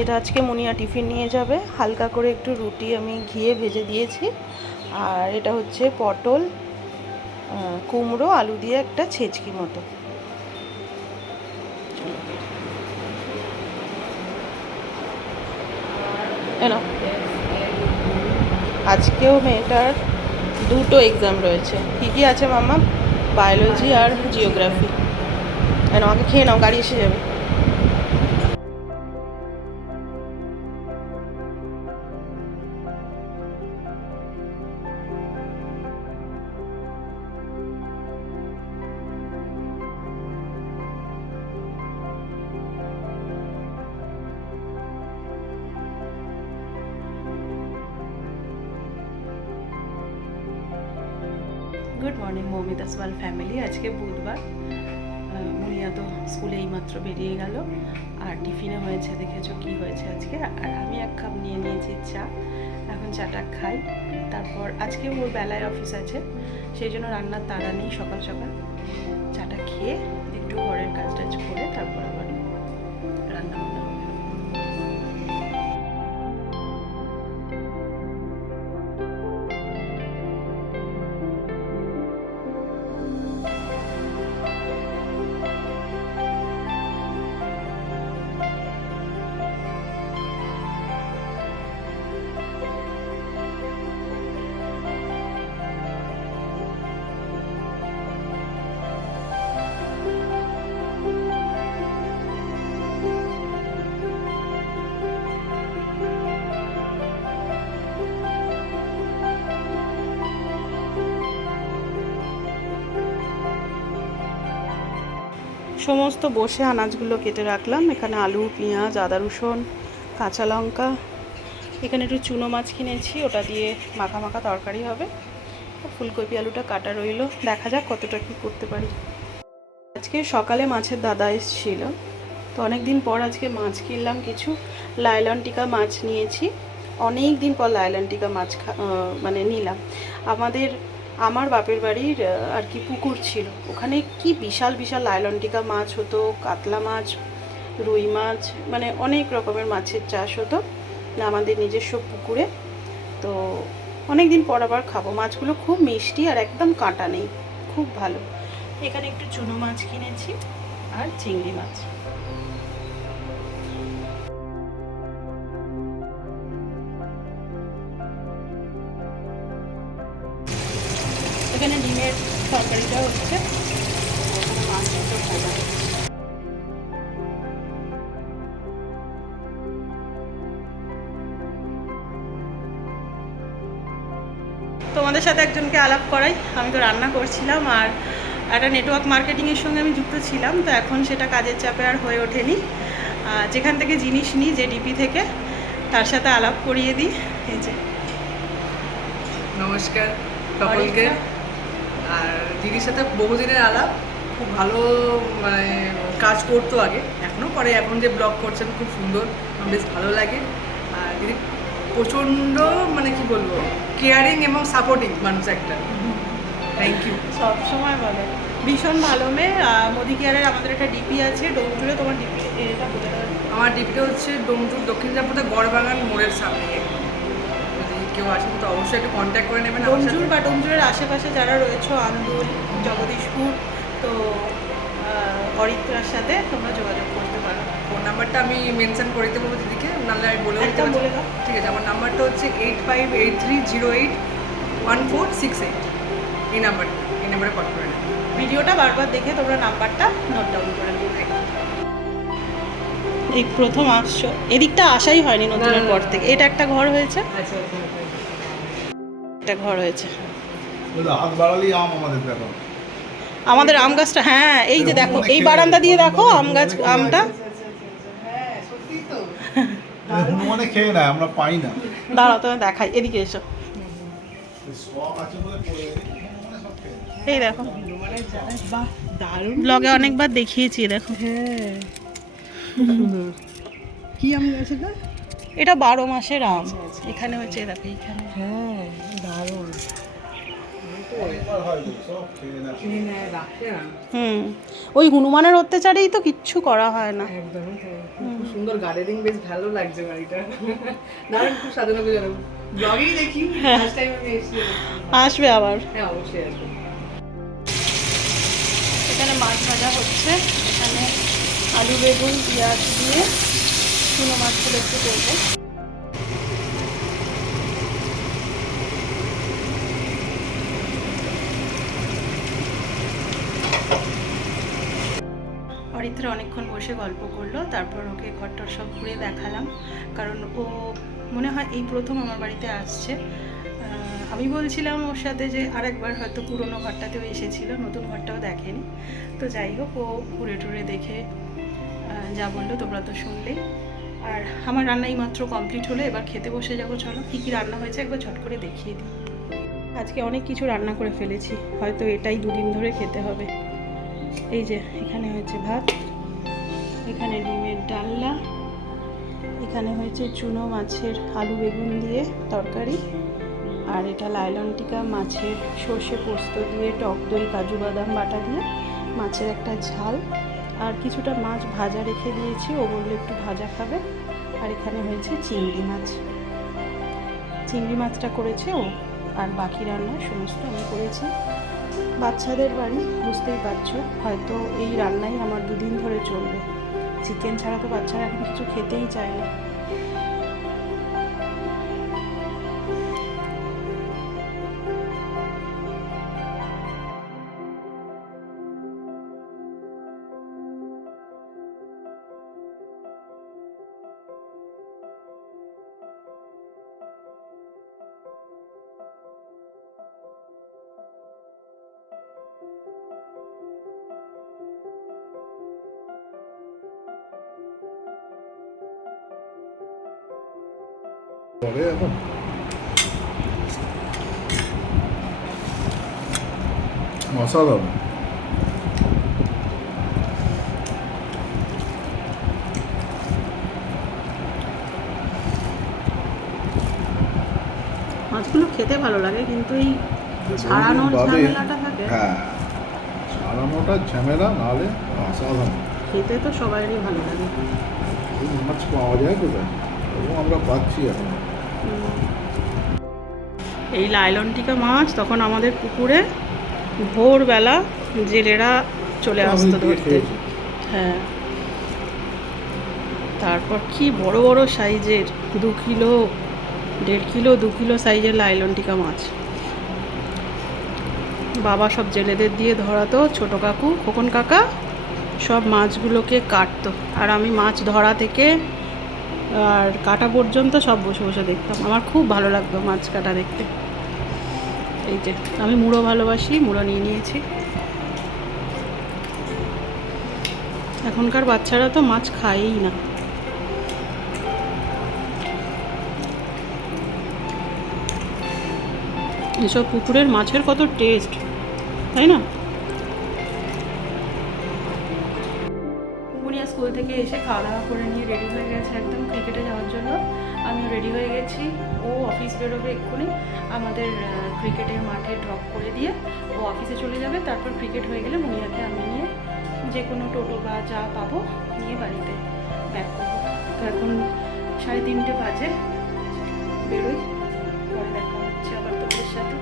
এটা আজকে মুনিয়া টিফিন নিয়ে যাবে। হালকা করে একটু রুটি আমি ঘিয়ে ভেজে দিয়েছি। আর এটা হচ্ছে পটল কুমড়ো, আলু দিয়ে একটা ছেচকি মতো। আজকেও মেয়েটার দুটো এক্সাম রয়েছে। কী কী আছে মামা বায়োলজি আর জিওগ্রাফি কেন আমাকে খেয়ে নাও, গাড়ি এসে যাবে। গুড মর্নিং মৌমিতা সোয়াল ফ্যামিলি। আজকে বুধবার। মুনিয়া তো স্কুলে এইমাত্র বেরিয়ে গেল। আর টিফিনে হয়েছে, দেখেছ কি হয়েছে আজকে? আর আমি এক কাপ নিয়ে নিয়েছি চা। এখন চাটা খাই। তারপর আজকে ওর বেলায় অফিস আছে। সেই জন্য রান্নার তাড়া নেই সকাল সকাল। চাটা খেয়ে একটু ঘরের কাজ টাজ করে তারপর সমস্ত বসে আনাজগুলো কেটে রাখলাম। এখানে আলু, পেঁয়াজ, আদা, রসুন, কাঁচা লঙ্কা। এখানে একটু চুনো মাছ কিনেছি, ওটা দিয়ে মাখা মাখা তরকারি হবে। ফুলকপি আলুটা কাটা রইল। দেখা যাক কতটা কী করতে পারি। আজকে সকালে মাছের দাদা এসেছিল। তো অনেক দিন পর আজকে মাছ কিনলাম কিছু। লাইলনটিকা মাছ নিয়েছি। অনেক দিন পর লাইলনটিকা মাছ মানে নিলাম। আমাদের আমার বাপের বাড়ির আর কি পুকুর ছিল। ওখানে কি বিশাল বিশাল লাইলনটিকা মাছ হতো, কাতলা মাছ, রুই মাছ মানে অনেক রকমের মাছের চাষ হতো। আমাদের নিজস্ব পুকুরে। তো অনেক দিন পর আবার খাব। মাছগুলো খুব মিষ্টি আর একদম কাঁটা নেই। খুব ভালো। এখানে একটু চুনো মাছ কিনেছি আর চিংড়ি মাছ। এখানে ডিমের তরকারিটা হচ্ছে। তোমাদের সাথে একজনকে আলাপ করাই। আমি তো রান্না করছিলাম আর একটা নেটওয়ার্ক মার্কেটিংয়ের সঙ্গে আমি যুক্ত ছিলাম তো এখন সেটা কাজের চাপে আর হয়ে ওঠেনি। আর যেখান থেকে জিনিস নিই যে ডিপি থেকে তার সাথে আলাপ করিয়ে দিই। এই যে। নমস্কার সকলকে। আর দিদির সাথে বহুদিনের আলাপ খুব ভালো মানে কাজ করতো আগে এখনও করে এখন যে ব্লগ করছেন খুব সুন্দর বেশ ভালো লাগে। আর দিদি প্রচণ্ড মানে কি বলব কেয়ারিং এবং সাপোর্টিং মানুষ একটা। থ্যাংক ইউ সবসময় বলে। ভীষণ ভালো মেয়ে। মোদি কেয়ারের আমাদের একটা ডিপি আছে ডোমজুড়ে তোমার ডিপি এটা বলে আমার ডিপিটা হচ্ছে ডোমজুর দক্ষিণ জাপুরে গড়বাগান মোড়ের সামনে। কেউ আসেন তো অবশ্যই একটু কন্ট্যাক্ট করে নেবেন। ডোমজুর বা ডোমজুরের আশেপাশে যারা রয়েছে আন্দুল জগদীশপুর তো অরিত্রার সাথে তোমরা যোগাযোগ করতে পারো। ফোন নাম্বারটা আমি মেনশন করে দিতে বলব দিদিকে নাহলে আমি বলে দিতে। বলে ঠিক আছে আমার নাম্বারটা হচ্ছে eight five eight three zero eight one four six eight এই নাম্বারটা এই নাম্বারে কল করে নেবেন। ভিডিওটা বারবার দেখে তোমরা নাম্বারটা নোট ডাউন করে নেবে এই প্রথম আসছো। এদিকটা আসাই হয়নি নতুনের পর থেকে। এটা একটা ঘর হয়েছে। আচ্ছা আচ্ছা। একটা ঘর হয়েছে। ওই তো হাত বাড়ালেই আম আমাদের আম গাছটা হ্যাঁ এই যে দেখো এই বারান্দা দিয়ে দেখো আম গাছ আমটা। হ্যাঁ তো হনুমানে খেয়ে নেয় আমরা পাই না। দাঁড়াও তোমায় দেখাই এদিকে এসো। এই দেখো। মানে বাহ ব্লগে অনেকবার দেখিয়েছি দেখো। হ্যাঁ। কি আম গাছ এটা? এটা বারো মাসের আম। এখানে হচ্ছে দেখো এইখানে হ্যাঁ দারুণ। হয় হুম। ওই হনুমানের অত্যাচারেই তো কিচ্ছু করা হয় না। একদমই সুন্দর গার্ডেনিং বেশ ভালো লাগছে বাড়িটা। দারুণ খুব সাজানো গোছানো। ব্লগেই দেখি ফার্স্ট টাইম আমি এসেছি আসবে আবার। হ্যাঁ অবশ্যই আসব। এখানে মাছ ভাজা হচ্ছে। এখানে আলু বেগুন পেঁয়াজ দিয়ে চুনো মাছগুলো একটু করব। অরিত্রা অনেকক্ষণ বসে গল্প করল, তারপর ওকে ঘরটর সব ঘুরে দেখালাম। কারণ ও মনে হয় এই প্রথম আমার বাড়িতে আসছে। আমি বলছিলাম ওর সাথে যে আরেকবার হয়তো পুরনো ঘরটাতেও এসেছিল, নতুন ঘরটাও দেখেনি। তো যাই হোক, ও ঘুরে টুরে দেখে যা বলল তোমরা তো শুনলেই। আর আমার রান্নাই মাত্র কমপ্লিট হলো, এবার খেতে বসে যাব, চলো। কী কী রান্না হয়েছে একবার ঝট করে দেখিয়ে দিই। আজকে অনেক কিছু রান্না করে ফেলেছি, হয়তো এটাই দুদিন ধরে খেতে হবে। এই যে, এখানে হয়েছে ভাত, এখানে ডিমের ডালনা, এখানে হয়েছে চুনো মাছের আলু বেগুন দিয়ে তরকারি, আর এটা লাইলনটিকা মাছের সর্ষে পোস্ত দিয়ে টক দই, কাজু বাদাম বাটা দিয়ে মাছের একটা ঝাল। আর কিছুটা মাছ ভাজা রেখে দিয়েছি। ও বলল, একটু ভাজা খাবে? আর এখানে হয়েছে চিংড়ি মাছ। চিংড়ি মাছটা করেছে ও, আর বাকি রান্না সমস্ত আমি করেছি। বাচ্চাদের বাড়ি, বুঝতেই পারছ, হয়তো এই রান্নাই আমার দুদিন ধরে চলবে। চিকেন ছাড়া তো বাচ্চারা এখন কিছু খেতেই চায় না। পরে এখন। অসাধারণ মাছগুলো খেতে ভালো লাগে কিন্তু এই ছাড়ানোর ঝামেলাটা থাকে। হ্যাঁ ছাড়ানোটা ঝামেলা নাহলে অসাধারণ খেতে তো সবারই ভালো লাগে। মাছ পাওয়া যায় কোথায়? এবং আমরা পাচ্ছি এখন। এই লাইলনটিকা মাছ তখন আমাদের পুকুরে ভোরবেলা জেলেরা চলে আসতো ধরতে। হ্যাঁ। তারপর কি বড় বড় সাইজের দু কিলো দেড় কিলো দু কিলো সাইজের লাইলনটিকা মাছ। বাবা সব জেলেদের দিয়ে ধরাতো ছোট কাকু খোকন কাকা সব মাছগুলোকে কাটতো। আর আমি মাছ ধরা থেকে আর কাটা পর্যন্ত সব বসে বসে দেখতাম। আমার খুব ভালো লাগতো মাছ কাটা দেখতে। এই যে, আমি মুড়ো ভালোবাসি, মুড়ো নিয়ে নিয়েছি। এখনকার বাচ্চারা তো মাছ খায়ই না। এসব পুকুরের মাছের কত টেস্ট, তাই না? স্কুল থেকে এসে খাওয়া দাওয়া করে নিয়ে রেডি হয়ে গেছে একদম ক্রিকেটে যাওয়ার জন্য। আমিও রেডি হয়ে গেছি। ও অফিস বেরোবে এক্ষুনি। আমাদের ক্রিকেটের মাঠে ড্রপ করে দিয়ে ও অফিসে চলে যাবে। তারপর ক্রিকেট হয়ে গেলে মুনিয়াকে আমি নিয়ে যে কোনো টোটো বা যা পাবো নিয়ে বাড়িতে ব্যাক করব। তো এখন সাড়ে তিনটে বাজে। বেরোই। পরে দেখা হচ্ছে আবার তোদের সাথে।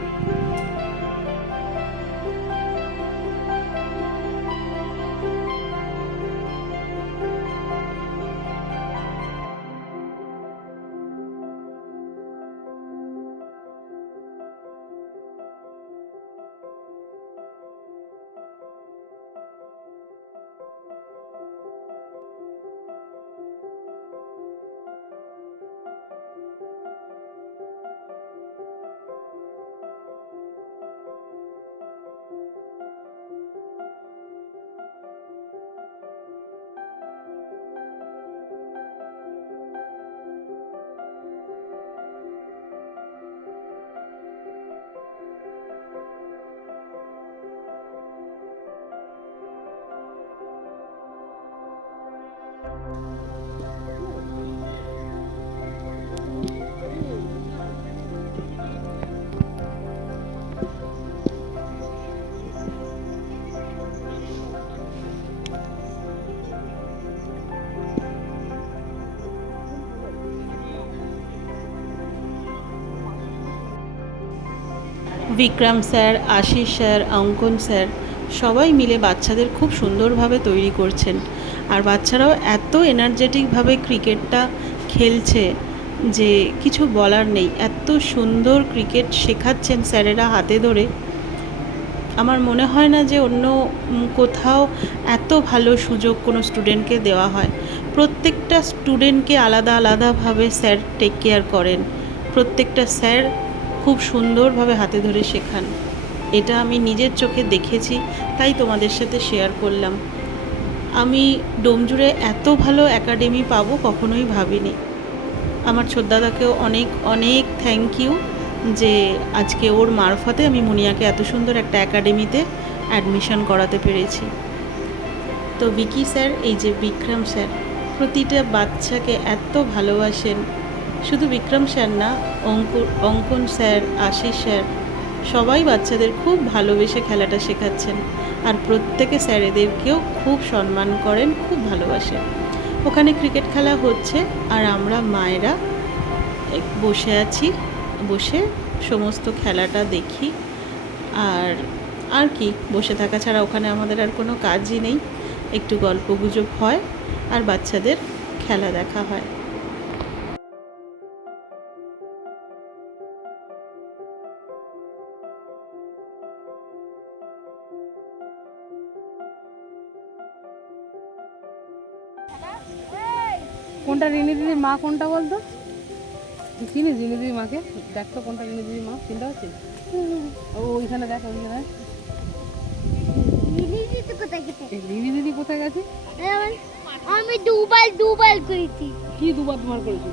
Vikram sir, Ashish sir, Ankan sir, সবাই মিলে বাচ্চাদের খুব সুন্দরভাবে তৈরি করছেন। আর বাচ্চারাও এত এনার্জেটিকভাবে ক্রিকেটটা খেলছে যে কিছু বলার নেই। এত সুন্দর ক্রিকেট শেখাচ্ছেন স্যারেরা হাতে ধরে। আমার মনে হয় না যে অন্য কোথাও এত ভালো সুযোগ কোনো স্টুডেন্টকে দেওয়া হয়। প্রত্যেকটা স্টুডেন্টকে আলাদা আলাদাভাবে স্যার টেক কেয়ার করেন। প্রত্যেকটা স্যার খুব সুন্দরভাবে হাতে ধরে শেখান। এটা আমি নিজের চোখে দেখেছি, তাই তোমাদের সাথে শেয়ার করলাম। আমি ডোমজুড়ে এত ভালো একাডেমি পাবো কখনোই ভাবিনি। আমার ছোটদাদাকেও অনেক অনেক থ্যাংক ইউ যে আজকে ওর মারফতে আমি মুনিয়াকে এত সুন্দর একটা একাডেমিতে অ্যাডমিশন করাতে পেরেছি। তো বিকি স্যার, এই যে বিক্রম স্যার, প্রতিটা বাচ্চাকে এত ভালোবাসেন। শুধু বিক্রম স্যার না, অঙ্কুর, অঙ্কন স্যার, আশিস স্যার, সবাই বাচ্চাদের খুব ভালোবেসে খেলাটা শেখাচ্ছেন। আর প্রত্যেকে স্যার এদেরকেও খুব সম্মান করেন, খুব ভালোবাসেন। ওখানে ক্রিকেট খেলা হচ্ছে আর আমরা মায়েরা বসে আছি, বসে সমস্ত খেলাটা দেখি। আর আর কি, বসে থাকা ছাড়া ওখানে আমাদের আর কোনো কাজই নেই। একটু গল্প গুজব হয় আর বাচ্চাদের খেলা দেখা হয়। মা কোনটা বলতো? রিনি দিদির মাকে? দেখ তো কোনটা দিদির মা চিনতে পারছিস? ও ওইখানে দেখ ওইখানে দিদি কোথায় গেছে? দিদি কোথায় গেছে? আমি দুবার দুবার করেছি। কি দুবার করেছ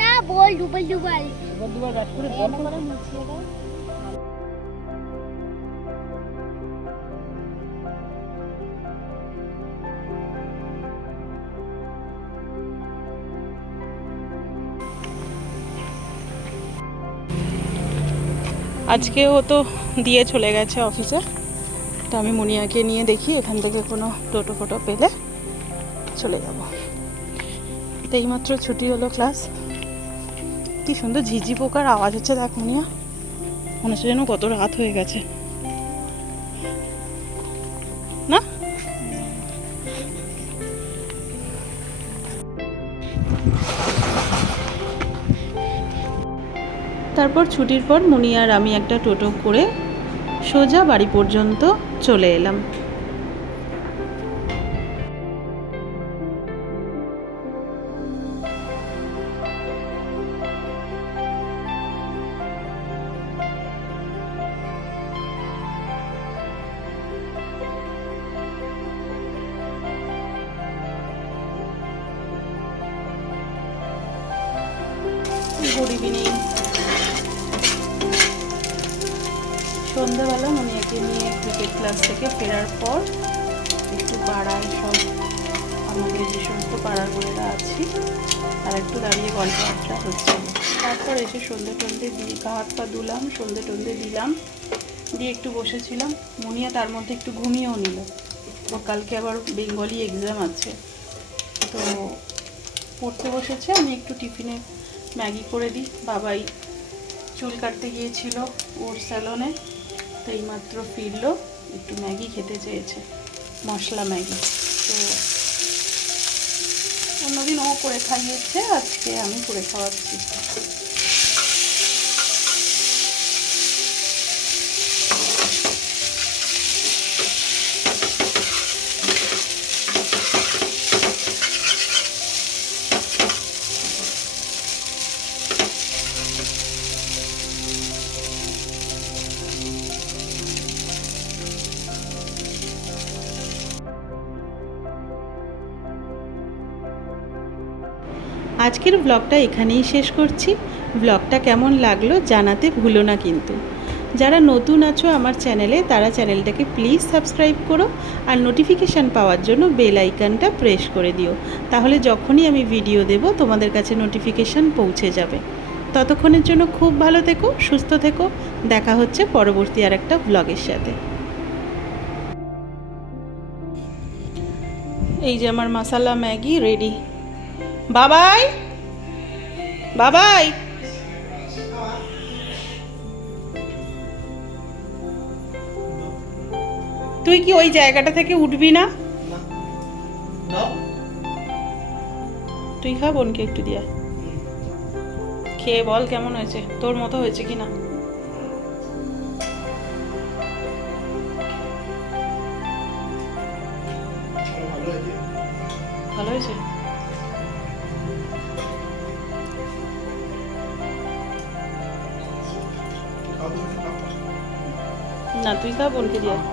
না বল দুবার দুবার। দুবার ব্যাট করে বল। করে আজকে ও তো দিয়ে চলে গেছে অফিসে। তো আমি মুনিয়াকে নিয়ে দেখি, এখান থেকে কোনো টোটো ফোটো পেলে চলে যাব। তো এইমাত্র ছুটি হলো ক্লাস। কি সুন্দর ঝিঝি পোকার আওয়াজ হচ্ছে দেখ মুনিয়া। মনে হচ্ছে যেন কত রাত হয়ে গেছে। না? তারপর ছুটির পর মুনি আর আমি একটা টোটো করে সোজা বাড়ি পর্যন্ত চলে এলাম। গুড ইভিনিং সন্ধ্যাবেলা মনিয়াকে নিয়ে ক্রিকেট ক্লাস থেকে ফেরার পর একটু পাড়ায় সব আমাদের যে সমস্ত পাড়ার বইয়েরা আছি আর একটু দাঁড়িয়ে গল্প আড্ডা হচ্ছে। তারপর এসে সন্ধে টন্ধে দিয়ে গা হাত পা ধুলাম সন্ধে টন্ধে দিলাম, দিয়ে একটু বসেছিলাম। মুনিয়া তার মধ্যে একটু ঘুমিয়েও নিল। ওর কালকে আবার বেঙ্গলি এক্সাম আছে। তো পড়তে বসেছে, আমি একটু টিফিনে ম্যাগি করে দিই। বাবাই চুল কাটতে গিয়েছিল ওর স্যালনে তো এইমাত্র ফিরলো, একটু ম্যাগি খেতে চেয়েছে, মশলা ম্যাগি। তো অন্যদিন ও করে খাইয়েছে, আজকে আমি করে খাওয়াচ্ছি। আজকের ব্লগটা এখানেই শেষ করছি। ব্লগটা কেমন লাগল জানাতে ভুলো না কিন্তু। যারা নতুন আছো আমার চ্যানেলে তারা চ্যানেলটাকে প্লিজ সাবস্ক্রাইব করো আর নোটিফিকেশান পাওয়ার জন্য বেল আইকনটা প্রেস করে দিও। তাহলে যখনই আমি ভিডিও দেব, তোমাদের কাছে নোটিফিকেশান পৌঁছে যাবে। ততক্ষণের জন্য খুব ভালো থেকো, সুস্থ থেকো। দেখা হচ্ছে পরবর্তী আর একটা ব্লগের সাথে। এই যে আমার মাসালা ম্যাগি রেডি বাবাই! বাবাই। তুই কি ওই জায়গাটা থেকে উঠবি না? তুই খা বোনকে একটু দিয়া। খেয়ে বল কেমন হয়েছে? তোর মতো হয়েছে কি না सब उनके लिए